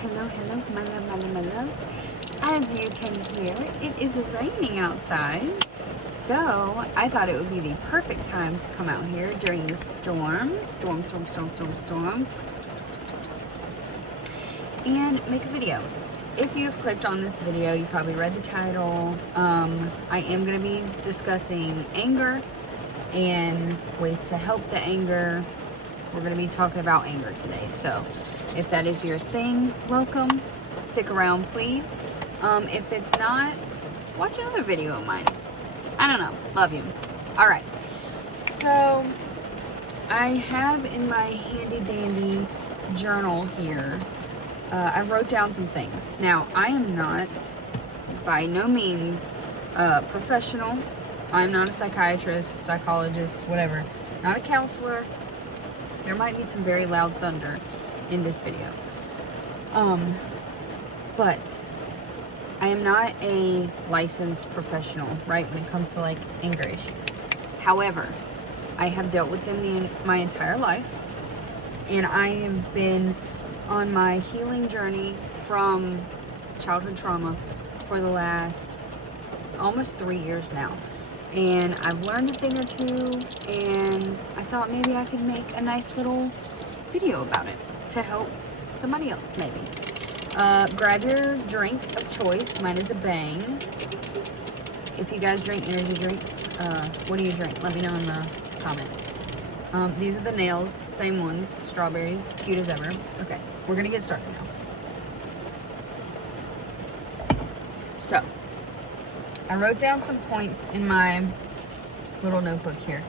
hello, my loves. As you can hear, it is raining outside. So, I thought it would be the perfect time to come out here during the storm, and make a video. If you've clicked on this video, you probably read the title. I am going to be discussing anger and ways to help the anger. We're going to be talking about anger today. So if that is your thing, welcome. Stick around, please. If it's not, watch another video of mine. I don't know. Love you. All right. So I have in my handy dandy journal here, I wrote down some things. Now, I am not by no means professional. I'm not a psychiatrist, psychologist, whatever. Not a counselor. There might be some very loud thunder in this video. But I am not a licensed professional, right, when it comes to like anger issues. However, I have dealt with them my entire life, and I have been on my healing journey from childhood trauma for the last almost 3 years now. And I've learned a thing or two, and I thought maybe I could make a nice little video about it to help somebody else, maybe. Grab your drink of choice. Mine is a Bang. If you guys drink energy drinks, what do you drink? Let me know in the comments. These are the nails, same ones, strawberries, cute as ever. Okay, we're gonna get started now. So, I wrote down some points in my little notebook here.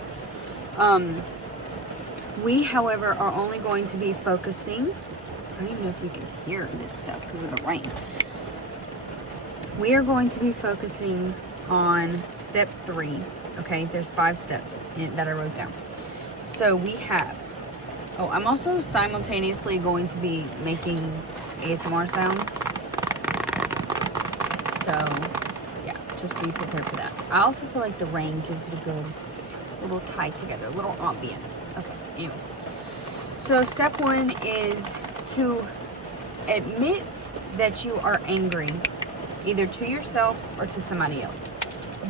We, however, are only going to be focusing. I don't even know if you can hear this stuff because of the rain. We are going to be focusing on step 3. Okay, there's 5 steps that I wrote down. So we have. Oh, I'm also simultaneously going to be making ASMR sounds. So just be prepared for that. I also feel like the rain gives it a good little tie together, a little ambience. Okay, anyways. So step 1 is to admit that you are angry, either to yourself or to somebody else.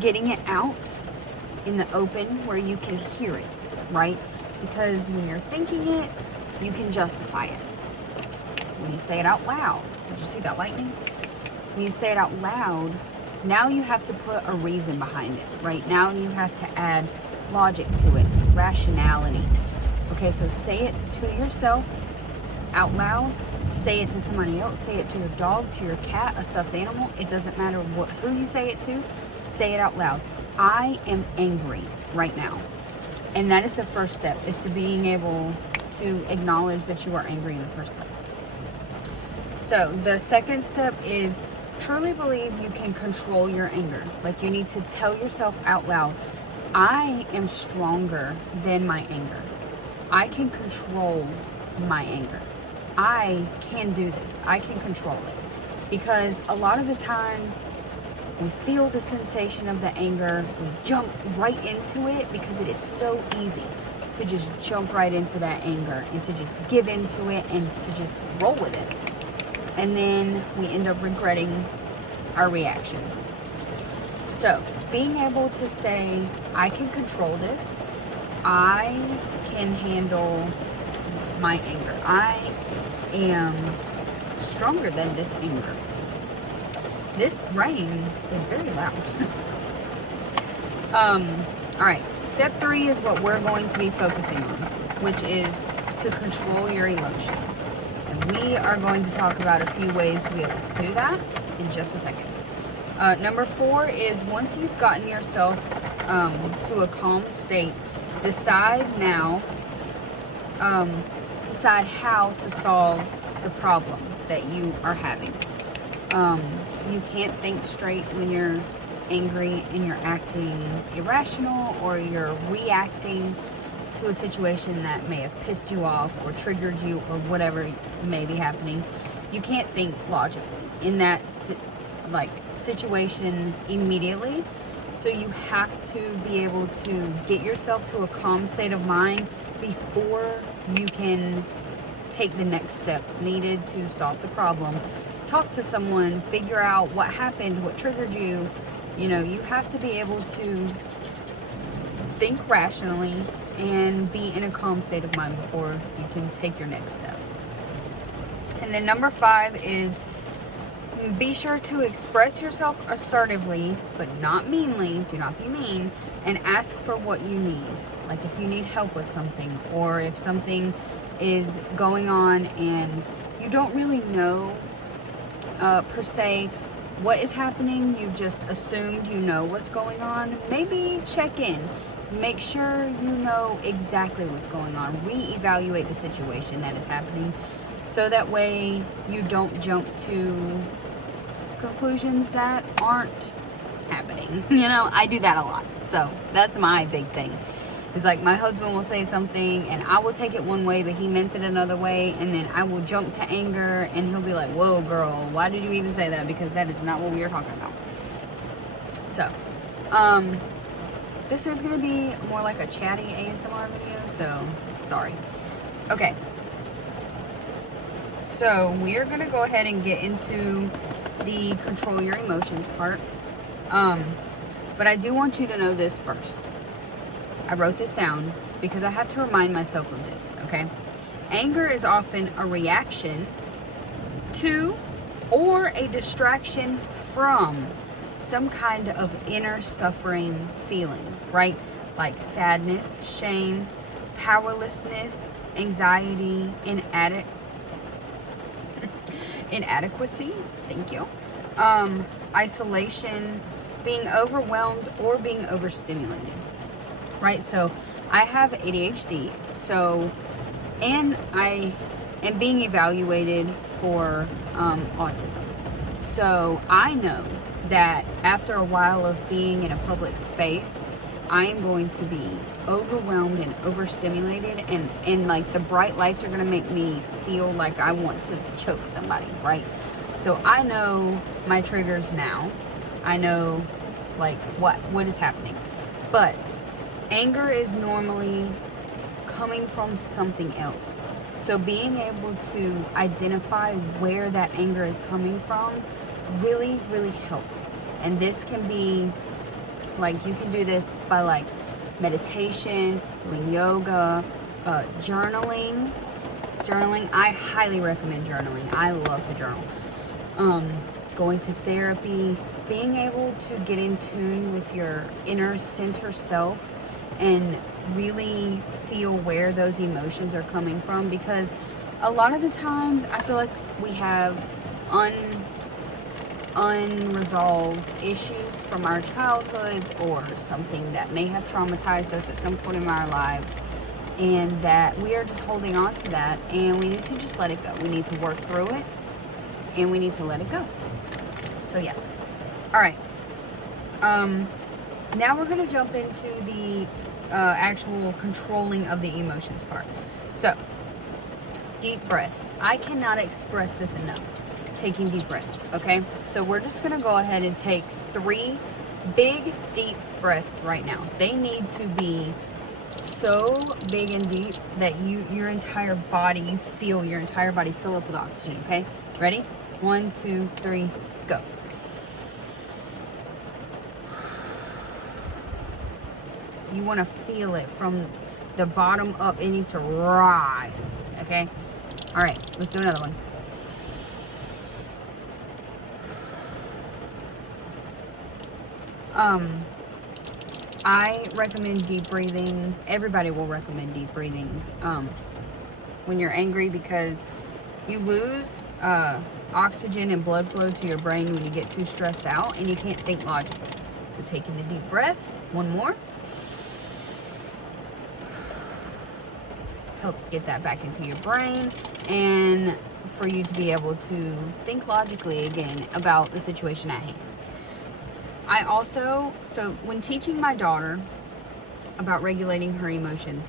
Getting it out in the open where you can hear it, right? Because when you're thinking it, you can justify it. When you say it out loud, did you see that lightning? When you say it out loud, now you have to put a reason behind it, right? Now you have to add logic to it, rationality. Okay, so say it to yourself out loud. Say it to somebody else. Say it to your dog, to your cat, a stuffed animal. It doesn't matter who you say it to. Say it out loud. I am angry right now. And that is the first step, is to being able to acknowledge that you are angry in the first place. So the second step is truly believe you can control your anger. Like, you need to tell yourself out loud, I am stronger than my anger. I can control my anger. I can do this. I can control it. Because a lot of the times we feel the sensation of the anger, we jump right into it because it is so easy to just jump right into that anger and to just give into it and to just roll with it. And then we end up regretting our reaction. So, being able to say, I can control this. I can handle my anger. I am stronger than this anger. This rain is very loud. Alright, step 3 is what we're going to be focusing on, which is to control your emotions. And we are going to talk about a few ways to be able to do that in just a second. Number 4 is, once you've gotten yourself to a calm state, decide how to solve the problem that you are having. You can't think straight when you're angry and you're acting irrational, or you're reacting to a situation that may have pissed you off or triggered you or whatever may be happening. You can't think logically in that situation immediately. So you have to be able to get yourself to a calm state of mind before you can take the next steps needed to solve the problem. Talk to someone, figure out what happened, what triggered you. You know, you have to be able to think rationally and be in a calm state of mind before you can take your next steps. And then number 5 is be sure to express yourself assertively, but not meanly. Do not be mean, and ask for what you need. Like if you need help with something, or if something is going on and you don't really know per se what is happening, you just assumed you know what's going on, maybe check in. Make sure you know exactly what's going on. Reevaluate the situation that is happening, so that way you don't jump to conclusions that aren't happening. You know, I do that a lot. So that's my big thing. It's like my husband will say something and I will take it one way, but he meant it another way, and then I will jump to anger and he'll be like, whoa girl, why did you even say that? Because that is not what we were talking about. So this is going to be more like a chatty ASMR video, so sorry. Okay, so we're going to go ahead and get into the control your emotions part. But I do want you to know this first. I wrote this down because I have to remind myself of this, okay? Anger is often a reaction to or a distraction from some kind of inner suffering feelings, right? Like sadness, shame, powerlessness, anxiety, inadequacy, thank you, isolation, being overwhelmed, or being overstimulated, right? So I have ADHD, and I am being evaluated for autism. So I know that after a while of being in a public space, I am going to be overwhelmed and overstimulated, and like the bright lights are going to make me feel like I want to choke somebody, right? So I know my triggers now. I know like what is happening. But anger is normally coming from something else. So being able to identify where that anger is coming from really, really helps. And this can be like, you can do this by like meditation, doing yoga, journaling. I highly recommend journaling. I love to journal. Going to therapy, being able to get in tune with your inner center self and really feel where those emotions are coming from, because a lot of the times I feel like we have unresolved issues from our childhoods, or something that may have traumatized us at some point in our lives, and that we are just holding on to that, and we need to just let it go. We need to work through it, and we need to let it go. So yeah. Alright. Now we're going to jump into the actual controlling of the emotions part. So, deep breaths. I cannot express this enough. Taking deep breaths, okay? So we're just going to go ahead and take 3 big, deep breaths right now. They need to be so big and deep that your entire body, fill up with oxygen, okay? Ready? 1, 2, 3, go. You want to feel it from the bottom up. It needs to rise, okay? All right, let's do another one. I recommend deep breathing. Everybody will recommend deep breathing when you're angry, because you lose oxygen and blood flow to your brain when you get too stressed out, and you can't think logically. So taking the deep breaths, one more. Helps get that back into your brain, and for you to be able to think logically again about the situation at hand. I also, so when teaching my daughter about regulating her emotions,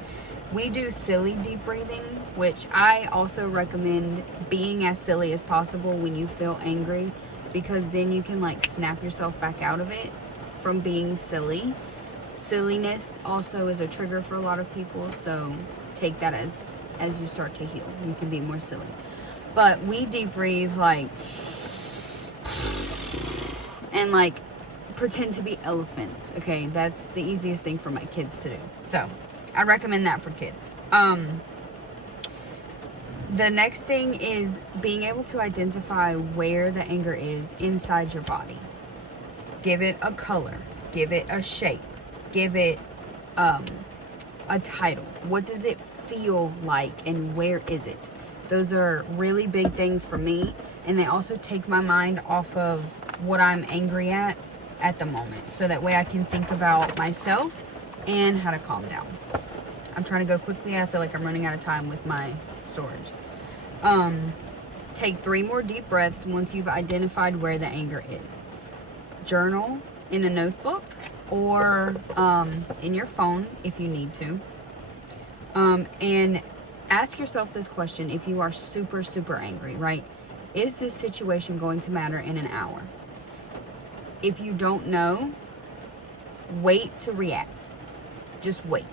we do silly deep breathing, which I also recommend being as silly as possible when you feel angry, because then you can like snap yourself back out of it from being silly. Silliness also is a trigger for a lot of people, so take that as you start to heal. You can be more silly. But we deep breathe, like, and like pretend to be elephants. Okay, that's the easiest thing for my kids to do. So I recommend that for kids. The next thing is being able to identify where the anger is inside your body. Give it a color, give it a shape, give it a title. What does it feel like and where is it? Those are really big things for me, and they also take my mind off of what I'm angry at the moment, so that way I can think about myself and how to calm down. I'm trying to go quickly. I feel like I'm running out of time with my storage. Take 3 more deep breaths once you've identified where the anger is. Journal in a notebook or in your phone if you need to. And ask yourself this question if you are super, super angry, right? Is this situation going to matter in an hour? If you don't know, wait to react. Just wait.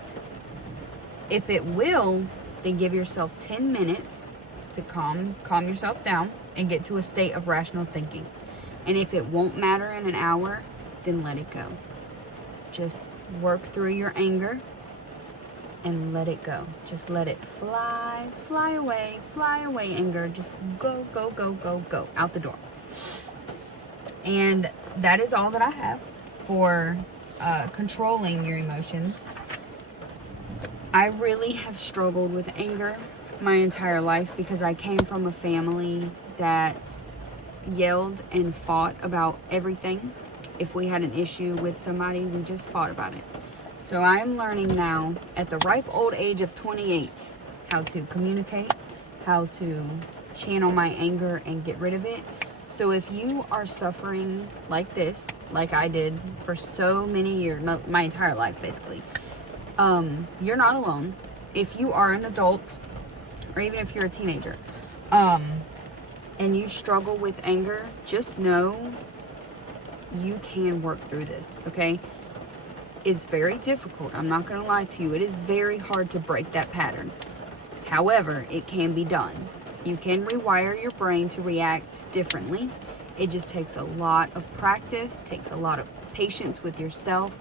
If it will, then give yourself 10 minutes to calm yourself down and get to a state of rational thinking. And if it won't matter in an hour, then let it go. Just work through your anger and let it go. Just let it fly away, anger. Just go, go, go, go, go, out the door. And that is all that I have for controlling your emotions. I really have struggled with anger my entire life because I came from a family that yelled and fought about everything. If we had an issue with somebody, we just fought about it. So I'm learning now at the ripe old age of 28 how to communicate, how to channel my anger and get rid of it. So if you are suffering like this, like I did for so many years, my entire life basically, you're not alone. If you are an adult, or even if you're a teenager, and you struggle with anger, just know you can work through this, okay? It's very difficult. I'm not going to lie to you. It is very hard to break that pattern. However, it can be done. You can rewire your brain to react differently. It just takes a lot of practice, takes a lot of patience with yourself,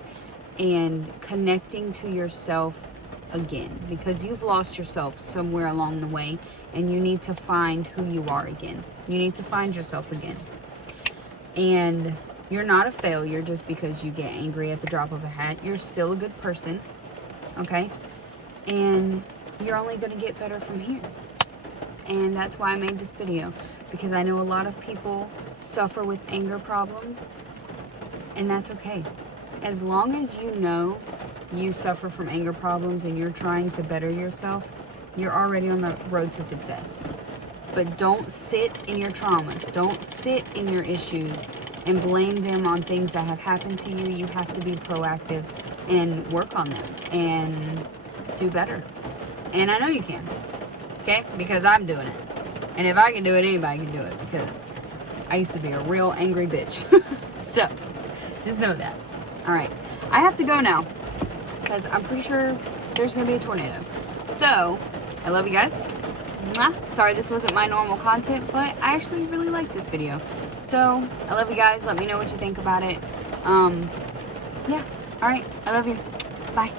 and connecting to yourself again, because you've lost yourself somewhere along the way, and you need to find who you are again. You need to find yourself again. And you're not a failure just because you get angry at the drop of a hat. You're still a good person, okay? And you're only going to get better from here. And that's why I made this video, because I know a lot of people suffer with anger problems, and that's okay. As long as you know you suffer from anger problems and you're trying to better yourself, you're already on the road to success. But don't sit in your traumas. Don't sit in your issues and blame them on things that have happened to you. You have to be proactive and work on them and do better. And I know you can, okay? Because I'm doing it. And if I can do it, anybody can do it, because I used to be a real angry bitch. So, just know that. All right. I have to go now, because I'm pretty sure there's going to be a tornado. So, I love you guys. Mwah. Sorry this wasn't my normal content, but I actually really like this video. So, I love you guys. Let me know what you think about it. Yeah. All right. I love you. Bye.